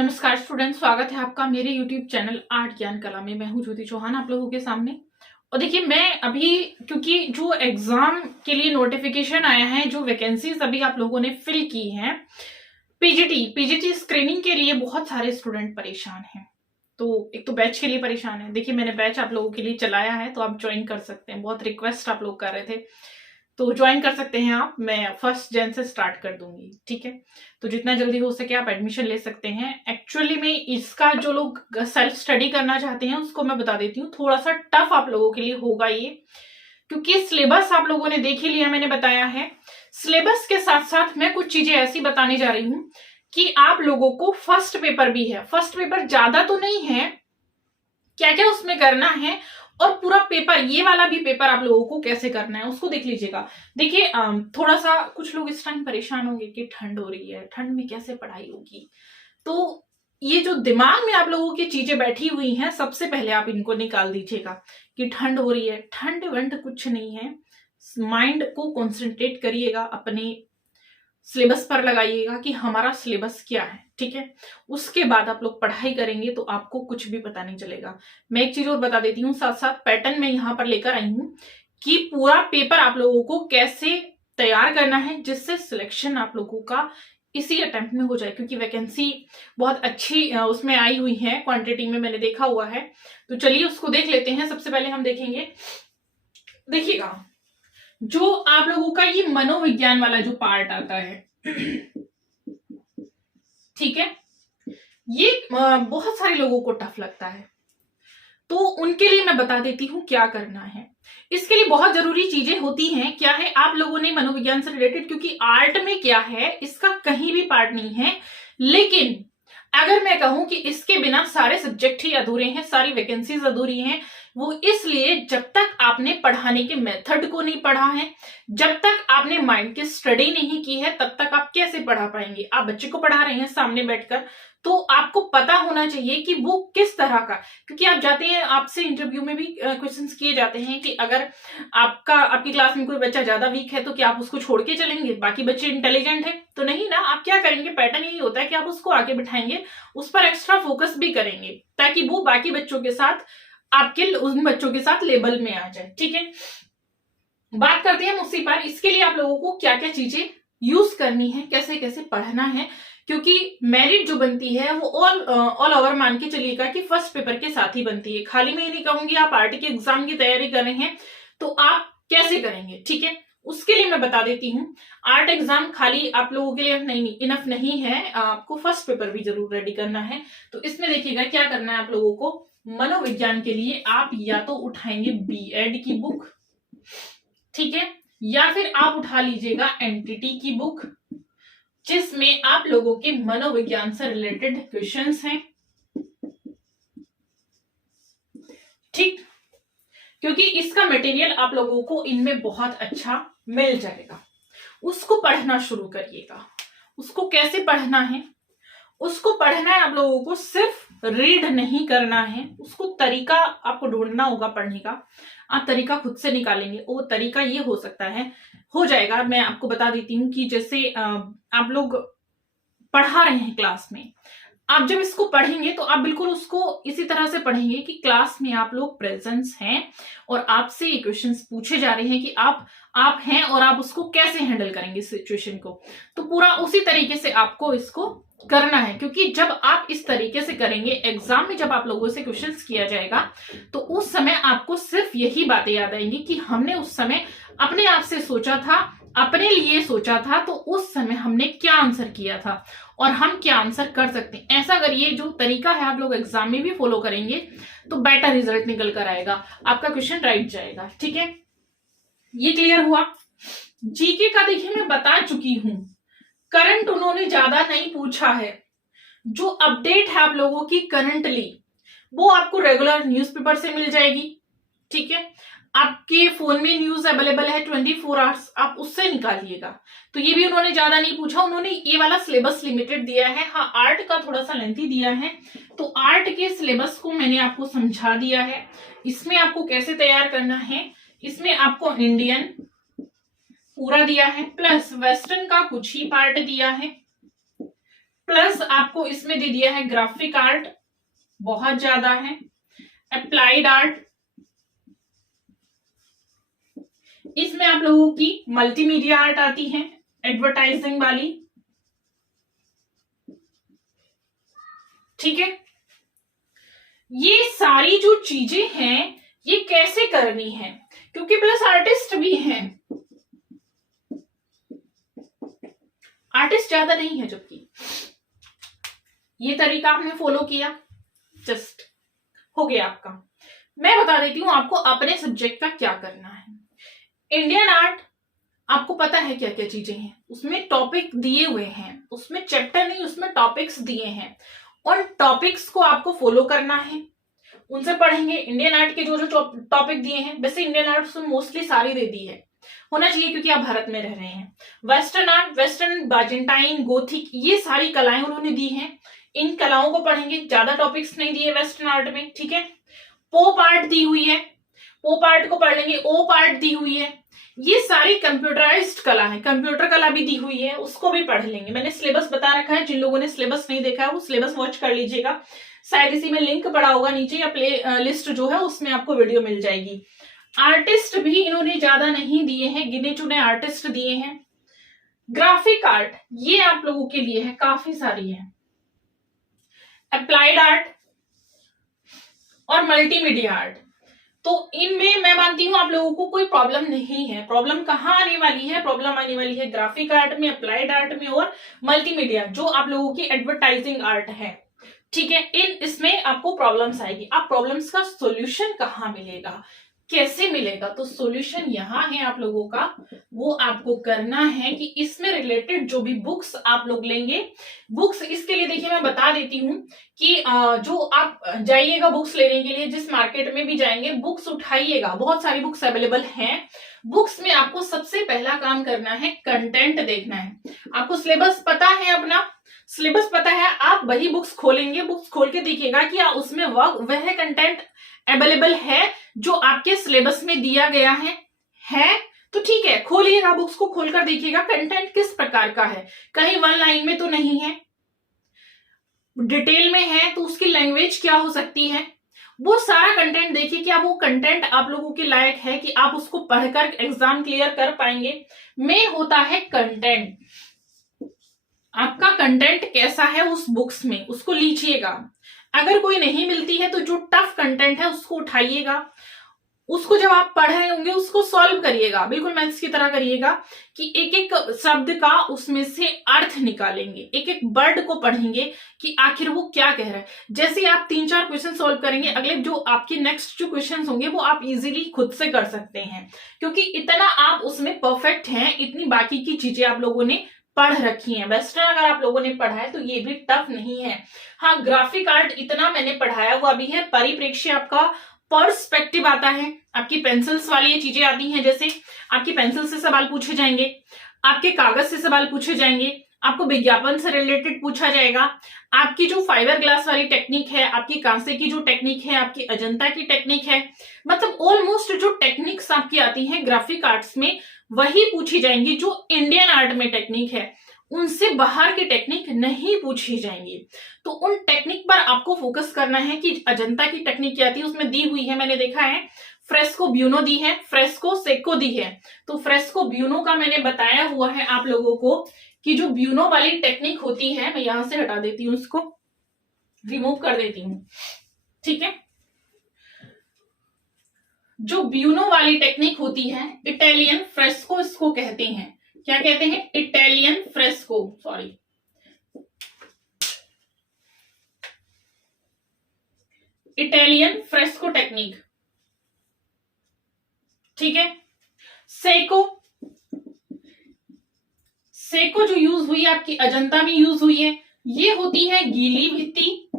नमस्कार स्टूडेंट, स्वागत है आपका मेरे यूट्यूब चैनल आर्ट ज्ञान कला में। मैं हूं ज्योति चौहान आप लोगों के सामने। और देखिए, मैं अभी क्योंकि जो एग्जाम के लिए नोटिफिकेशन आया है, जो वैकेंसीज अभी आप लोगों ने फिल की हैं, पीजीटी स्क्रीनिंग के लिए बहुत सारे स्टूडेंट परेशान हैं। तो एक तो बैच के लिए परेशान है। देखिए, मैंने बैच आप लोगों के लिए चलाया है, तो आप ज्वाइन कर सकते हैं। बहुत रिक्वेस्ट आप लोग कर रहे थे, तो ज्वाइन कर सकते हैं आप। मैं 1 जन से स्टार्ट कर दूंगी, ठीक है। तो जितना जल्दी हो सके आप एडमिशन ले सकते हैं। एक्चुअली में इसका जो लोग सेल्फ स्टडी करना चाहते हैं उसको मैं बता देती हूँ, थोड़ा सा टफ आप लोगों के लिए होगा ये, क्योंकि सिलेबस आप लोगों ने देख ही लिया, मैंने बताया है। सिलेबस के साथ साथ मैं कुछ चीजें ऐसी बताने जा रही हूँ कि आप लोगों को फर्स्ट पेपर भी है। फर्स्ट पेपर ज्यादा तो नहीं है, क्या क्या उसमें करना है, और पूरा पेपर, ये वाला भी पेपर आप लोगों को कैसे करना है उसको देख लीजिएगा। देखिए, थोड़ा सा कुछ लोग इस टाइम परेशान होंगे कि ठंड हो रही है, ठंड में कैसे पढ़ाई होगी। तो ये जो दिमाग में आप लोगों की चीजें बैठी हुई हैं, सबसे पहले आप इनको निकाल दीजिएगा कि ठंड हो रही है। ठंड वंड कुछ नहीं है। माइंड को कॉन्सेंट्रेट करिएगा, अपने सिलेबस पर लगाइएगा कि हमारा सिलेबस क्या है, ठीक है। उसके बाद आप लोग पढ़ाई करेंगे तो आपको कुछ भी पता नहीं चलेगा। मैं एक चीज और बता देती हूँ, साथ साथ पैटर्न में यहाँ पर लेकर आई हूँ कि पूरा पेपर आप लोगों को कैसे तैयार करना है, जिससे सिलेक्शन आप लोगों का इसी अटेम्प्ट में हो जाए, क्योंकि वैकेंसी बहुत अच्छी उसमें आई हुई है, क्वांटिटी में मैंने देखा हुआ है। तो चलिए उसको देख लेते हैं। सबसे पहले हम देखेंगे, देखिएगा, जो आप लोगों का ये मनोविज्ञान वाला जो पार्ट आता है, ठीक है, ये बहुत सारे लोगों को टफ लगता है। तो उनके लिए मैं बता देती हूँ क्या करना है। इसके लिए बहुत जरूरी चीजें होती हैं। क्या है, आप लोगों ने मनोविज्ञान से रिलेटेड, क्योंकि आर्ट में क्या है, इसका कहीं भी पार्ट नहीं है, लेकिन अगर मैं कहूं कि इसके बिना सारे सब्जेक्ट ही अधूरे हैं, सारी वैकेंसीज अधूरी हैं, वो इसलिए जब तक आपने पढ़ाने के मेथड को नहीं पढ़ा है, जब तक आपने माइंड की स्टडी नहीं की है, तब तक आप कैसे पढ़ा पाएंगे। आप बच्चे को पढ़ा रहे हैं सामने बैठकर, तो आपको पता होना चाहिए कि वो किस तरह का, क्योंकि आप जाते हैं, आपसे इंटरव्यू में भी क्वेश्चंस किए जाते हैं कि अगर आपकी क्लास में कोई बच्चा ज्यादा वीक है तो क्या आप उसको छोड़ के चलेंगे, बाकी बच्चे इंटेलिजेंट है तो नहीं ना। आप क्या करेंगे, पैटर्न यही होता है कि आप उसको आगे बिठाएंगे, उस पर एक्स्ट्रा फोकस भी करेंगे, ताकि वो बाकी बच्चों के साथ, आपके उन बच्चों के साथ लेवल में आ जाए, ठीक है। बात करते हैं हम उसी पर। इसके लिए आप लोगों को क्या क्या चीजें यूज करनी है, कैसे कैसे पढ़ना है, क्योंकि मेरिट जो बनती है वो ऑल ओवर मान के चलिएगा कि फर्स्ट पेपर के साथ ही बनती है। खाली मैं ये नहीं कहूंगी आप आर्ट के एग्जाम की तैयारी कर रहे हैं तो आप कैसे करेंगे, ठीक है। उसके लिए मैं बता देती हूँ, आर्ट एग्जाम खाली आप लोगों के लिए नहीं इनफ नहीं है, आपको फर्स्ट पेपर भी जरूर रेडी करना है। तो इसमें देखिएगा क्या करना है आप लोगों को। मनोविज्ञान के लिए आप या तो उठाएंगे बीएड की बुक, ठीक है, या फिर आप उठा लीजिएगा एनटीटी की बुक, जिसमें आप लोगों के मनोविज्ञान से रिलेटेड क्वेश्चंस हैं, ठीक, क्योंकि इसका मटेरियल आप लोगों को इनमें बहुत अच्छा मिल जाएगा। उसको पढ़ना शुरू करिएगा। उसको कैसे पढ़ना है, उसको पढ़ना है आप लोगों को, सिर्फ रीड नहीं करना है, उसको तरीका आपको ढूंढना होगा पढ़ने का। आप तरीका खुद से निकालेंगे, वो तरीका ये हो सकता है, हो जाएगा। मैं आपको बता देती हूँ कि जैसे आप लोग पढ़ा रहे हैं क्लास में, आप जब इसको पढ़ेंगे तो आप बिल्कुल उसको इसी तरह से पढ़ेंगे कि क्लास में आप लोग प्रेजेंस हैं और आपसे ये क्वेश्चंस पूछे जा रहे हैं कि आप हैं और आप उसको कैसे हैंडल करेंगे सिचुएशन को। तो पूरा उसी तरीके से आपको इसको करना है, क्योंकि जब आप इस तरीके से करेंगे, एग्जाम में जब आप लोगों से क्वेश्चंस किया जाएगा तो उस समय आपको सिर्फ यही बातें याद आएंगी कि हमने उस समय अपने आप से सोचा था, अपने लिए सोचा था, तो उस समय हमने क्या आंसर किया था और हम क्या आंसर कर सकते हैं। ऐसा अगर ये जो तरीका है आप लोग एग्जाम में भी फॉलो करेंगे तो बेटर रिजल्ट निकल कर आएगा, आपका क्वेश्चन राइट जाएगा, ठीक है। ये क्लियर हुआ। जीके का देखिए मैं बता चुकी हूं, करंट उन्होंने ज्यादा नहीं पूछा है। जो अपडेट है आप लोगों की करंटली, वो आपको रेगुलर न्यूज़पेपर से मिल जाएगी, ठीक है। आपके फोन में न्यूज अवेलेबल है 24 आवर्स, आप उससे निकालिएगा। तो ये भी उन्होंने ज्यादा नहीं पूछा, उन्होंने ये वाला सिलेबस लिमिटेड दिया है। हाँ, आर्ट का थोड़ा सा लेंथी दिया है, तो आर्ट के सिलेबस को मैंने आपको समझा दिया है। इसमें आपको कैसे तैयार करना है, इसमें आपको इंडियन पूरा दिया है, प्लस वेस्टर्न का कुछ ही पार्ट दिया है, प्लस आपको इसमें दे दिया है ग्राफिक आर्ट, बहुत ज्यादा है, अप्लाइड आर्ट, इसमें आप लोगों की मल्टीमीडिया आर्ट आती है, एडवर्टाइजिंग वाली, ठीक है। ये सारी जो चीजें हैं ये कैसे करनी है, क्योंकि प्लस आर्टिस्ट भी हैं, आर्टिस्ट ज्यादा नहीं है, जबकि ये तरीका आपने फॉलो किया, जस्ट हो गया आपका। मैं बता देती हूं आपको अपने सब्जेक्ट का क्या करना है। इंडियन आर्ट आपको पता है क्या क्या चीजें हैं, उसमें टॉपिक दिए हुए हैं, उसमें चैप्टर नहीं, उसमें टॉपिक्स दिए हैं, उन टॉपिक्स को आपको फॉलो करना है, उनसे पढ़ेंगे। इंडियन आर्ट के जो जो टॉपिक दिए हैं, वैसे इंडियन आर्ट उसमें मोस्टली सारी दे दी है, होना चाहिए क्योंकि आप भारत में रह रहे हैं। वेस्टर्न आर्ट, वेस्टर्न, बाजेंटाइन, गोथिक, ये सारी कलाएं उन्होंने दी हैं, इन कलाओं को पढ़ेंगे, ज्यादा टॉपिक्स नहीं दिए वेस्टर्न आर्ट में, ठीक है। पोप आर्ट दी हुई है, पोप आर्ट को पढ़ लेंगे, ओप आर्ट दी हुई है, ये सारी कंप्यूटराइज्ड कला है, कंप्यूटर कला भी दी हुई है, उसको भी पढ़ लेंगे। मैंने सिलेबस बता रखा है, जिन लोगों ने सिलेबस नहीं देखा है वो सिलेबस वॉच कर लीजिएगा, शायद इसी में लिंक पड़ा होगा नीचे, या प्ले लिस्ट जो है उसमें आपको वीडियो मिल जाएगी। आर्टिस्ट भी इन्होंने ज्यादा नहीं दिए हैं, गिने चुने आर्टिस्ट दिए हैं। ग्राफिक आर्ट ये आप लोगों के लिए है, काफी सारी है। अप्लाइड आर्ट और मल्टीमीडिया आर्ट, तो इनमें मैं मानती हूं आप लोगों को कोई प्रॉब्लम नहीं है। प्रॉब्लम कहाँ आने वाली है, प्रॉब्लम आने वाली है ग्राफिक आर्ट में, अप्लाइड आर्ट में और मल्टीमीडिया, जो आप लोगों की एडवर्टाइजिंग आर्ट है, ठीक है। इसमें आपको प्रॉब्लम्स आएगी। आप प्रॉब्लम्स का सॉल्यूशन कहाँ मिलेगा, कैसे मिलेगा, तो सॉल्यूशन यहाँ है आप लोगों का, वो आपको करना है कि इसमें रिलेटेड जो भी बुक्स आप लोग लेंगे, बुक्स इसके लिए देखिए मैं बता देती हूँ कि जो आप जाइएगा बुक्स लेने के लिए, जिस मार्केट में भी जाएंगे बुक्स उठाइएगा, बहुत सारी बुक्स अवेलेबल हैं। बुक्स में आपको सबसे पहला काम करना है कंटेंट देखना है। आपको सिलेबस पता है, अपना सिलेबस पता है, आप वही बुक्स खोलेंगे, बुक्स खोल के देखिएगा कि उसमें वह कंटेंट अवेलेबल है जो आपके सिलेबस में दिया गया है तो ठीक है, खोलिएगा, बुक्स को खोलकर देखिएगा कंटेंट किस प्रकार का है, कहीं वन लाइन में तो नहीं है, डिटेल में है तो उसकी लैंग्वेज क्या हो सकती है, वो सारा कंटेंट देखिए, क्या वो कंटेंट आप लोगों के लायक है कि आप उसको पढ़कर एग्जाम क्लियर कर पाएंगे। मेन होता है कंटेंट, आपका कंटेंट कैसा है उस बुक्स में, उसको लीजिएगा। अगर कोई नहीं मिलती है तो जो टफ कंटेंट है उसको उठाइएगा, उसको जब आप पढ़ रहे होंगे उसको सॉल्व करिएगा, बिल्कुल मैथ्स की तरह करिएगा कि एक एक शब्द का उसमें से अर्थ निकालेंगे, एक एक वर्ड को पढ़ेंगे कि आखिर वो क्या कह रहा है। जैसे आप 3-4 क्वेश्चन सॉल्व करेंगे, अगले जो आपके नेक्स्ट जो क्वेश्चन होंगे वो आप इजीली खुद से कर सकते हैं, क्योंकि इतना आप उसमें परफेक्ट हैं, इतनी बाकी की चीजें आप लोगों ने पढ़ रखी है। वेस्टर्न अगर आप लोगों ने पढ़ा है तो ये भी टफ नहीं है। हाँ, ग्राफिक आर्ट इतना मैंने पढ़ाया हुआ भी है, परिप्रेक्ष्य आपका पर्सपेक्टिव आता है, आपकी पेंसिल्स वाली ये चीजें आती हैं, जैसे आपकी पेंसिल से सवाल पूछे जाएंगे, आपके कागज से सवाल पूछे जाएंगे, आपको विज्ञापन से रिलेटेड पूछा जाएगा, आपकी जो फाइबर ग्लास वाली टेक्निक है, आपकी कांसे की जो टेक्निक है, आपकी अजंता की टेक्निक है, मतलब ऑलमोस्ट जो टेक्निक्स आपकी आती हैं ग्राफिक आर्ट्स में वही पूछी जाएंगी जो इंडियन आर्ट में टेक्निक है, उनसे बाहर की टेक्निक नहीं पूछी जाएंगी। तो उन टेक्निक पर आपको फोकस करना है कि अजंता की टेक्निक क्या आती है, उसमें दी हुई है, मैंने देखा है फ्रेस्को ब्यूनो दी है, फ्रेस्को सेको दी है। तो फ्रेस्को ब्यूनो का मैंने बताया हुआ है आप लोगों को कि जो ब्यूनो वाली टेक्निक होती है, मैं यहां से हटा देती हूँ, उसको रिमूव कर देती हूँ, ठीक है। जो ब्यूनो वाली टेक्निक होती है, इटालियन फ्रेस्को इसको कहते हैं, क्या कहते हैं, Italian fresco, sorry, Italian fresco technique, ठीक है। सेको, सेको जो यूज हुई है आपकी अजंता में यूज हुई है, ये होती है गीली भित्ति,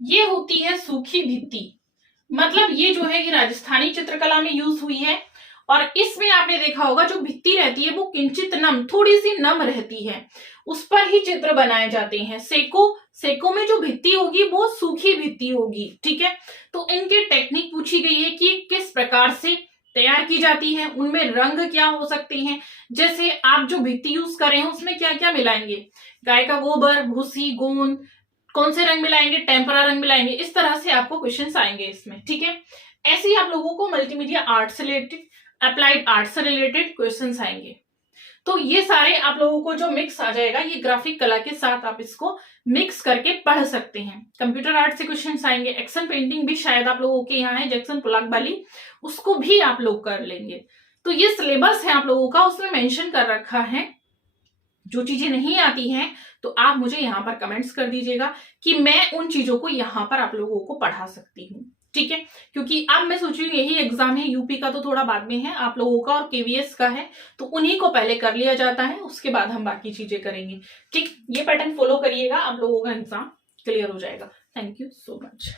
ये होती है सूखी भित्ति, मतलब ये जो है ये राजस्थानी चित्रकला में यूज हुई है। और इसमें आपने देखा होगा जो भित्ति रहती है वो किंचित नम, थोड़ी सी नम रहती है, उस पर ही चित्र बनाए जाते हैं। सेको में जो भित्ति होगी वो सूखी भित्ति होगी, ठीक है। तो इनकी टेक्निक पूछी गई है कि किस प्रकार से तैयार की जाती है, उनमें रंग क्या हो सकते हैं, जैसे आप जो भित्ति यूज कर रहे हैं उसमें क्या क्या मिलाएंगे, गाय का गोबर, भूसी, गोंद, कौन से रंग मिलाएंगे, टेम्परा रंग मिलाएंगे, इस तरह से आपको क्वेश्चंस आएंगे इसमें, ठीक है। ऐसे ही आप लोगों को मल्टीमीडिया आर्ट से रिलेटेड, अप्लाइड आर्ट से रिलेटेड क्वेश्चंस आएंगे। तो ये सारे आप लोगों को जो मिक्स आ जाएगा, ये ग्राफिक कला के साथ आप इसको मिक्स करके पढ़ सकते हैं। कंप्यूटर आर्ट से क्वेश्चंस आएंगे, एक्शन पेंटिंग भी शायद आप लोगों के यहाँ है, जैक्सन पोलाक वाली, उसको भी आप लोग कर लेंगे। तो ये सिलेबस है आप लोगों का, उसमें मेंशन कर रखा है। जो चीजें नहीं आती हैं तो आप मुझे यहाँ पर कमेंट्स कर दीजिएगा कि मैं उन चीजों को यहाँ पर आप लोगों को पढ़ा सकती हूँ, ठीक है। क्योंकि अब मैं सोच रही हूँ यही एग्जाम है, यूपी का तो थोड़ा बाद में है आप लोगों का, और केवीएस का है, तो उन्हीं को पहले कर लिया जाता है, उसके बाद हम बाकी चीजें करेंगे, ठीक। ये पैटर्न फॉलो करिएगा, आप लोगों का एग्जाम क्लियर हो जाएगा। Thank you so much.